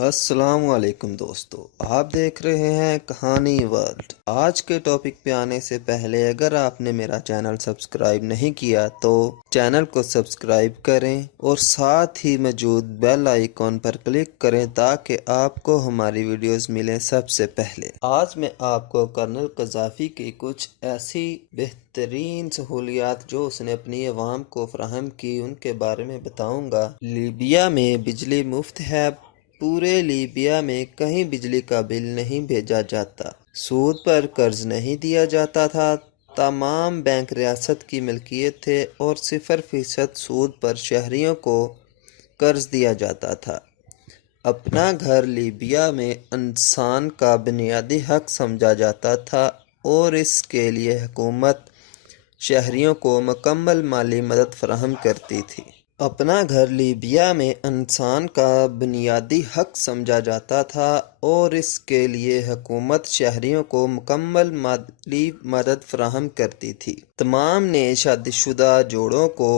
अस्सलाम वालेकुम दोस्तों, आप देख रहे हैं कहानी वर्ल्ड। आज के टॉपिक पे आने से पहले अगर आपने मेरा चैनल सब्सक्राइब नहीं किया तो चैनल को सब्सक्राइब करें और साथ ही मौजूद बेल आइकॉन पर क्लिक करें ताकि आपको हमारी वीडियोस मिलें सबसे पहले। आज मैं आपको कर्नल कज़ाफ़ी की कुछ ऐसी बेहतरीन सहूलियात जो उसने अपनी अवाम को फराहम की उनके बारे में बताऊंगा। लीबिया में बिजली मुफ्त है। पूरे लीबिया में कहीं बिजली का बिल नहीं भेजा जाता। सूद पर कर्ज नहीं दिया जाता था। तमाम बैंक रियासत की मिल्कियत थे और 0% सूद पर शहरियों को कर्ज दिया जाता था। अपना घर लीबिया में इंसान का बुनियादी हक समझा जाता था और इसके लिए हुकूमत शहरियों को मुकम्मल माली मदद फराहम करती थी। अपना घर लीबिया में इंसान का बुनियादी हक समझा जाता था और इसके लिए हुकूमत शहरियों को मुकम्मल माली मदद फराहम करती थी। तमाम नए शादीशुदा जोड़ों को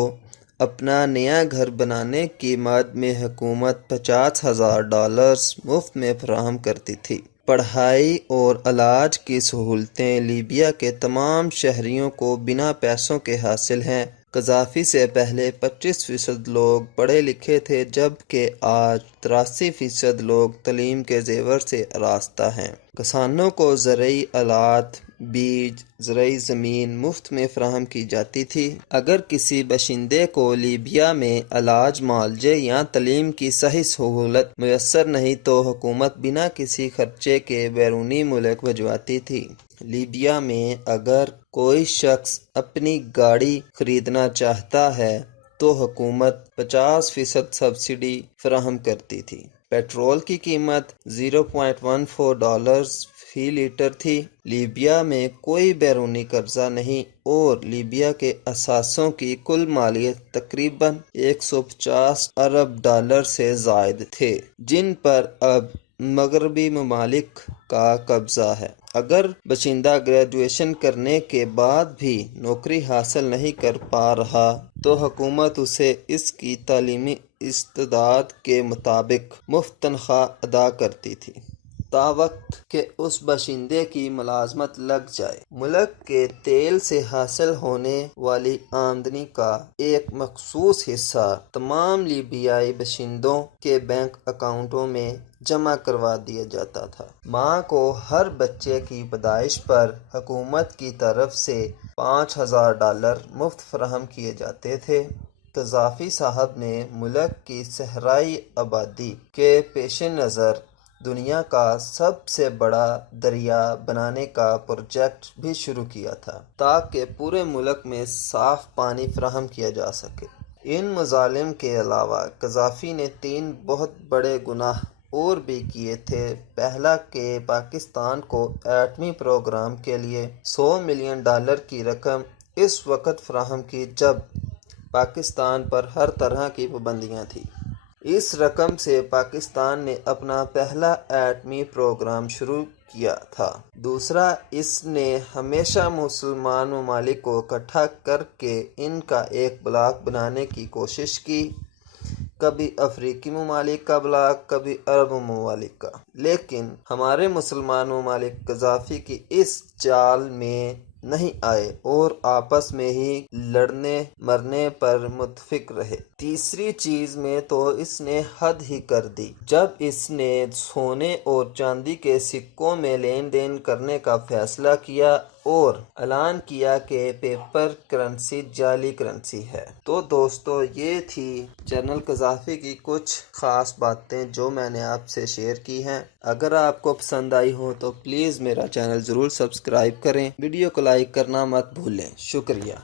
अपना नया घर बनाने की मद में हुकूमत $50,000 मुफ्त में फराहम करती थी। पढ़ाई और इलाज की सहूलतें लीबिया के तमाम शहरियों को बिना पैसों के हासिल हैं। कज़ाफ़ी से पहले 25% लोग पढ़े लिखे थे जबकि आज 83% लोग तालीम के ज़ेवर से आरास्ता हैं। किसानों को ज़रूरी आलात, बीज, ज़रूरी ज़मीन मुफ्त में फराहम की जाती थी। अगर किसी बशिंदे को लीबिया में इलाज, मुआवजे या तालीम की सही सहूलत मैसर नहीं तो हुकूमत बिना किसी खर्चे के बैरूनी मुल्क भिजवाती थी। लीबिया में अगर कोई शख्स अपनी गाड़ी खरीदना चाहता है तो हुकूमत 50% सब्सिडी फराहम करती थी। पेट्रोल की कीमत $0.14 फी लीटर थी। लीबिया में कोई बैरूनी कर्जा नहीं और लीबिया के असासों की कुल मालियत तकरीबन $150 अरब से ज़ायद थे, जिन पर अब मगरबी ममालिक का कब्जा है। अगर बशिंदा ग्रेजुएशन करने के बाद भी नौकरी हासिल नहीं कर पा रहा तो हुकूमत उसे इसकी तालीमी इस्तेदाद के मुताबिक मुफ्त तनख्वाह अदा करती थी तावक्त के उस बशिंदे की मुलाजमत लग जाए। मुल्क के तेल से हासिल होने वाली आमदनी का एक मखसूस हिस्सा तमाम लीबियाई बशिंदों के बैंक अकाउंटों में जमा करवा दिया जाता था। माँ को हर बच्चे की पैदाइश पर हुकूमत की तरफ से $5,000 मुफ्त फराहम किए जाते थे। कज़ाफ़ी साहब ने मुल्क की सहराई आबादी के पेश नज़र दुनिया का सबसे बड़ा दरिया बनाने का प्रोजेक्ट भी शुरू किया था ताकि पूरे मुल्क में साफ पानी फराहम किया जा सके। इन मज़ालिम के अलावा कज़ाफ़ी ने 3 बहुत बड़े गुनाह और भी किए थे। पहला कि पाकिस्तान को एटमी प्रोग्राम के लिए $100 मिलियन की रकम इस वक्त फराहम की जब पाकिस्तान पर हर तरह की पाबंदियाँ थीं। इस रकम से पाकिस्तान ने अपना पहला एटमी प्रोग्राम शुरू किया था। दूसरा, इसने हमेशा मुसलमान ममालिक को इकट्ठा करके इनका एक ब्लॉक बनाने की कोशिश की, कभी अफ्रीकी ममालिक का ब्लॉक, कभी अरब ममालिक का। लेकिन हमारे मुसलमान ममालिक कज़ाफ़ी की इस चाल में नहीं आए और आपस में ही लड़ने मरने पर मुत्तफिक रहे। तीसरी चीज में तो इसने हद ही कर दी जब इसने सोने और चांदी के सिक्कों में लेन देन करने का फैसला किया और ऐलान किया कि पेपर करेंसी जाली करेंसी है। तो दोस्तों, ये थी जनरल कज़ाफ़ी की कुछ ख़ास बातें जो मैंने आपसे शेयर की हैं। अगर आपको पसंद आई हो तो प्लीज़ मेरा चैनल ज़रूर सब्सक्राइब करें। वीडियो को लाइक करना मत भूलें। शुक्रिया।